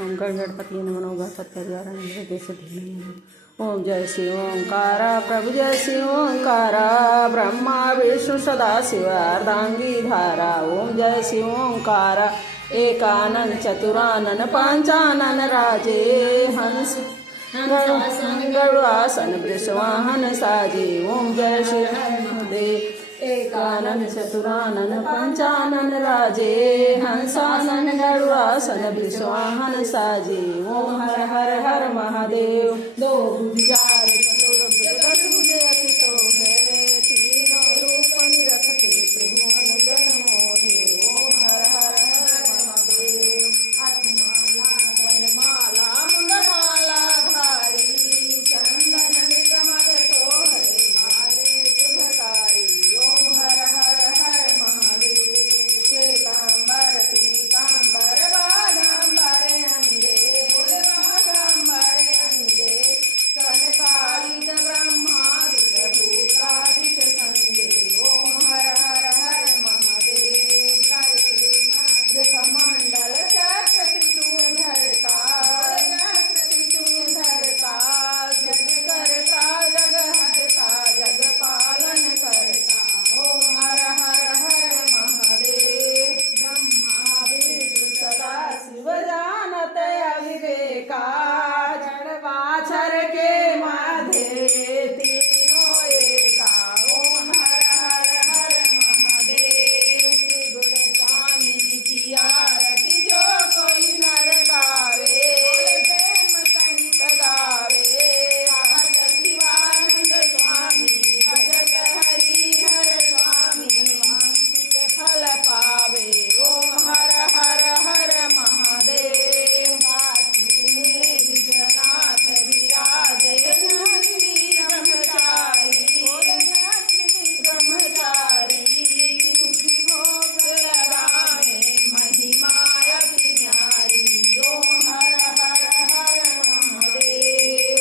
ओम गणपति नमो गणपति ओम जय शिव ओंकार प्रभु जय शिव ओंकार ब्रह्मा विष्णु सदा शिव अर्धांगी धारा। ओम जय शिव ओंकार एकानन चतुरानन पंचानन राजे हंस गरुड़ासन वृषवाहन साजे। ओम जय शिव देव एकानन चतुरानन पंचानन राजे हंसानन गरुड़ासन वृषवाहन साजे। ओम हर हर हर महादेव दो चार चतुर्भुज दस भुज अति शोभे तीनों रूप निरखते त्रिभुवन जन मोहे। ओम हर हर हर महादेव अतिमाला वनमाला मुंडमाला धारी चंदन मृगमद सोहरे भाले शुभकारी। ओम हर हर हर महादेव श्वेतांबर पीतांबर बाघांबर अंगे बाघांबर अंगे सनकादिक ब्रह्मादिक भूतादिक संगे। ओम हर हर हर महादेव करके मध्य कमंडल चक्र त्रिशूल धरता जग करता जग हरता जग पालन करता। ओम हर हर हर महादेव ब्रह्मा विष्णु सदा शिव जानत अविवेका जड़ वाछर के माधे तीनों एका। ओम हर हर हर महादेव श्री गुरु स्वामी जी की आरती जो कोई नर गावे प्रेम सहित गावे कहत शिवानंद स्वामी भजत हरि हर स्वामी वांछित फल पावे। ओम हर हर हर महादेव काशी में विश्वनाथ विराजे नंदी ब्रह्मचारी ब्रह्मचारी बुद्धि भोग लगावे महिमा अति न्यारी। ओम हर हर हर महादेव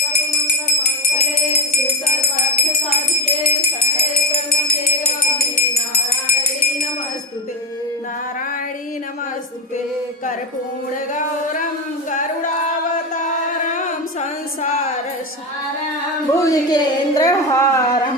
सर्वमंगल मंगले शिव सर्वार्थ साधिके शरणे नारायणी नमस्तुते नारायणी नमस्तुते कर्पूर गौरम करुणावतारम संसार सारम भुजगेन्द्रहारम